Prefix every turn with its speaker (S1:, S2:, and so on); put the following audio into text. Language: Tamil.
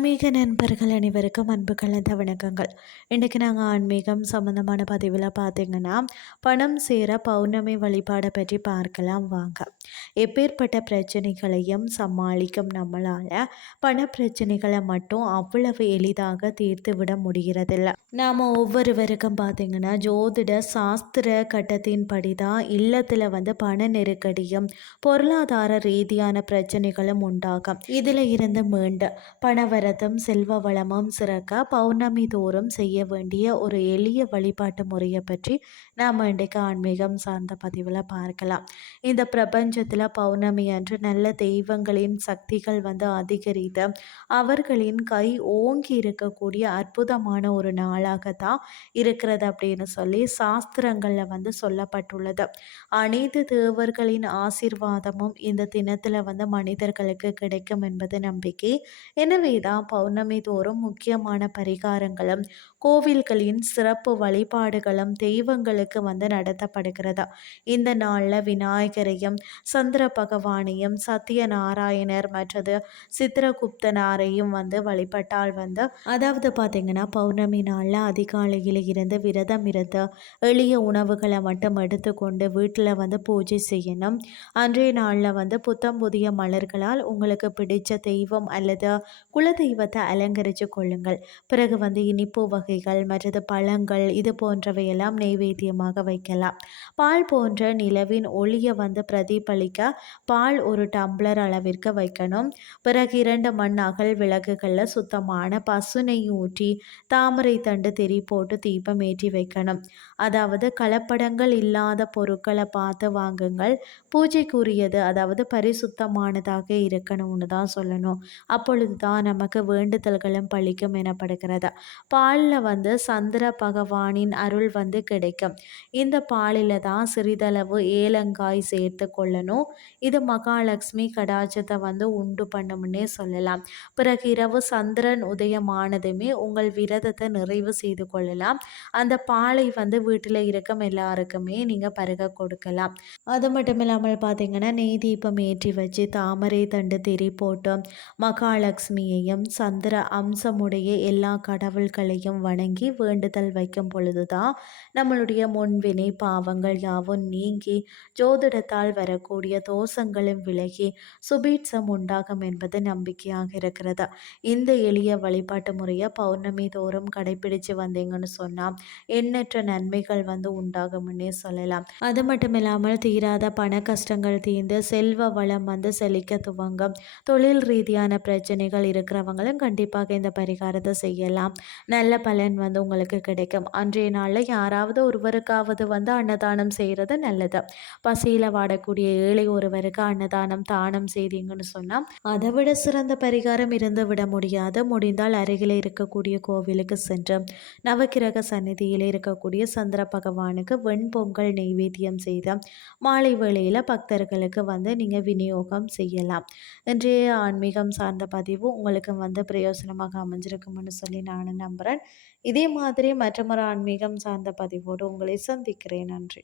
S1: ஆன்மீக நண்பர்கள் அனைவருக்கும் அன்பு கலந்த வணக்கங்கள். இன்றைக்கு நாங்கள் ஆன்மீகம் சம்மந்தமான பதிவில் பார்த்திங்கன்னா பணம் சேர பௌர்ணமி வழிபாடை பற்றி பார்க்கலாம் வாங்க. எப்பேற்பட்ட பிரச்சனைகளையும் சமாளிக்கும் நம்மளால் பண பிரச்சனைகளை மட்டும் அவ்வளவு எளிதாக தீர்த்து விட முடிகிறதில்ல. நாம் ஒவ்வொருவருக்கும் பார்த்திங்கன்னா ஜோதிட சாஸ்திர கட்டத்தின்படி தான் இல்லத்தில் வந்து பண நெருக்கடியும் பொருளாதார ரீதியான பிரச்சனைகளும் உண்டாகும். இதில் இருந்து மீண்டு பணவரத்தும் செல்வ வளமும் சிறக்க பௌர்ணமி தோறும் செய்ய வேண்டிய ஒரு எளிய வழிபாட்டு முறையை பற்றி நாம் இன்றைக்கு ஆன்மீகம் சார்ந்த பதிவில் பார்க்கலாம். இந்த நட்சத்திர பௌர்ணமி அன்று நல்ல தெய்வங்களின் சக்திகள் வந்து அதிகரித்து அவர்களின் கை ஓங்கி இருக்கக்கூடிய அற்புதமான ஒரு நாளாகத்தான் இருக்கிறது அப்படின்னு சொல்லி சாஸ்திரங்களில் வந்து சொல்லப்பட்டுள்ளது. அனைத்து தேவர்களின் ஆசிர்வாதமும் இந்த தினத்தில் வந்து மனிதர்களுக்கு கிடைக்கும் என்பது நம்பிக்கை. எனவே தான் பௌர்ணமி தோறும் முக்கியமான பரிகாரங்களும் கோவில்களின் சிறப்பு வழிபாடுகளும் தெய்வங்களுக்கு வந்து நடத்தப்படுகிறது. இந்த நாளில் விநாயகரையும் சந்திர பகவானையும் சத்யநாராயணர் மற்றது சித்திரகுப்தனாரையும் வந்து வழிபட்டால் வந்து அதாவது பார்த்திங்கன்னா பௌர்ணமி நாளில் அதிகாலையில் இருந்து விரதம் இருந்து எளிய உணவுகளை மட்டும் எடுத்துக்கொண்டு வீட்டில் வந்து பூஜை செய்யணும். அன்றைய நாளில் வந்து புத்தம் புதிய மலர்களால் உங்களுக்கு பிடிச்ச தெய்வம் அல்லது குலதெய்வத்தை அலங்கரித்து கொள்ளுங்கள். பிறகு வந்து இனிப்பு வகைகள் மற்றது பழங்கள் இது போன்றவையெல்லாம் நெய்வேத்தியமாக வைக்கலாம். பால் போன்ற நிலவின் ஒளியை வந்து பிரதிபலிக்க பால் ஒரு டம்ளர் அளவிற்கு வைக்கணும். பிறகு இரண்டு மண் அகல் விளக்குகளில் சுத்தமான பசுனை ஊற்றி தாமரை தண்டு தெரி போட்டு தீபம் ஏற்றி வைக்கணும். அதாவது கலப்படங்கள் இல்லாத பொருட்களை பார்த்து வாங்குங்கள். பூஜைக்குரியது அதாவது பரிசுத்தமானதாக இருக்கணும்னு தான் சொல்லணும். அப்பொழுது தான் நமக்கு வேண்டுதல்களும் பழிக்கும் எனப்படுகிறது. பாலில் வந்து சந்திர பகவானின் அருள் வந்து கிடைக்கும். இந்த பாலில் தான் சிறிதளவு ஏலங்காய் சேர்த்து கொள்ளணும். இது மகாலட்சுமி கடாச்சத்தை வந்து உண்டு பண்ணும்னே சொல்லலாம். பிறகு இரவு சந்திரன் உதயமானதுமே உங்கள் விரதத்தை நிறைவு செய்து கொள்ளலாம். அந்த பாலை வந்து வீட்டில் இருக்கும் எல்லாருக்குமே நீங்கள் பருக கொடுக்கலாம். அது மட்டும் இல்லாமல் பார்த்தீங்கன்னா நெய் தீபம் ஏற்றி வச்சு தாமரை தண்டு திரி போட்டு மகாலட்சுமியையும் சந்திர அம்சமுடைய எல்லா கடவுள்களையும் வணங்கி வேண்டுதல் வைக்கும் பொழுதுதான் நம்மளுடைய முன்வினை பாவங்கள் யாவும் நீங்கி ஜோதிடத்தால் வரக்கூடிய தோஷங்களும் விலகி சுபீட்சம் உண்டாகும் என்பது நம்பிக்கையாக இருக்கிறது? இந்த எளிய வழிபாட்டு முறையை பௌர்ணமி தோறும் கடைபிடிச்சு வந்தீங்கன்னு சொன்னால் எண்ணற்ற நன்மைகள் வந்து உண்டாகும்னே சொல்லலாம். அது மட்டும் இல்லாமல் தீராத பண கஷ்டங்கள் தீர்ந்து செல்வ வளம் வந்து செழிக்க துவங்கும் தொழில் ரீதியான பிரச்சனைகள் இருக்கிறவங்களும் கண்டிப்பாக இந்த பரிகாரத்தை செய்யலாம். நல்ல பலன் வந்து உங்களுக்கு கிடைக்கும். அன்றைய நாளில் யாராவது ஒருவருக்காவது வந்து அன்னதானம் செய்கிறது நல்லது. பசியில் வாடக்கூடிய ஏழை ஒருவருக்கு அன்னதானம் தானம் செய்தீங்கன்னு சொன்னால் அதை விட சிறந்த பரிகாரம் இருந்து விட முடியாது. முடிந்தால் அருகில் இருக்கக்கூடிய கோவிலுக்கு சென்று நவக்கிரக சந்நிதியில் இருக்கக்கூடிய சந்திர பகவானுக்கு வெண்பொங்கல் நெய்வேத்தியம் செய்து மாலை வேளையில் பக்தர்களுக்கு வந்து நீங்கள் விநியோகம் செய்யலாம். இன்றைய ஆன்மீகம் சார்ந்த பதிவு உங்களுக்கு வந்து பிரயோசனமாக அமைஞ்சிருக்கும்னு சொல்லி நான் நம்புகிறேன் இதே மாதிரி மற்றொரு ஆன்மீகம் சார்ந்த பதிவோடு உங்களை சந்திக்கிறேன். நன்றி.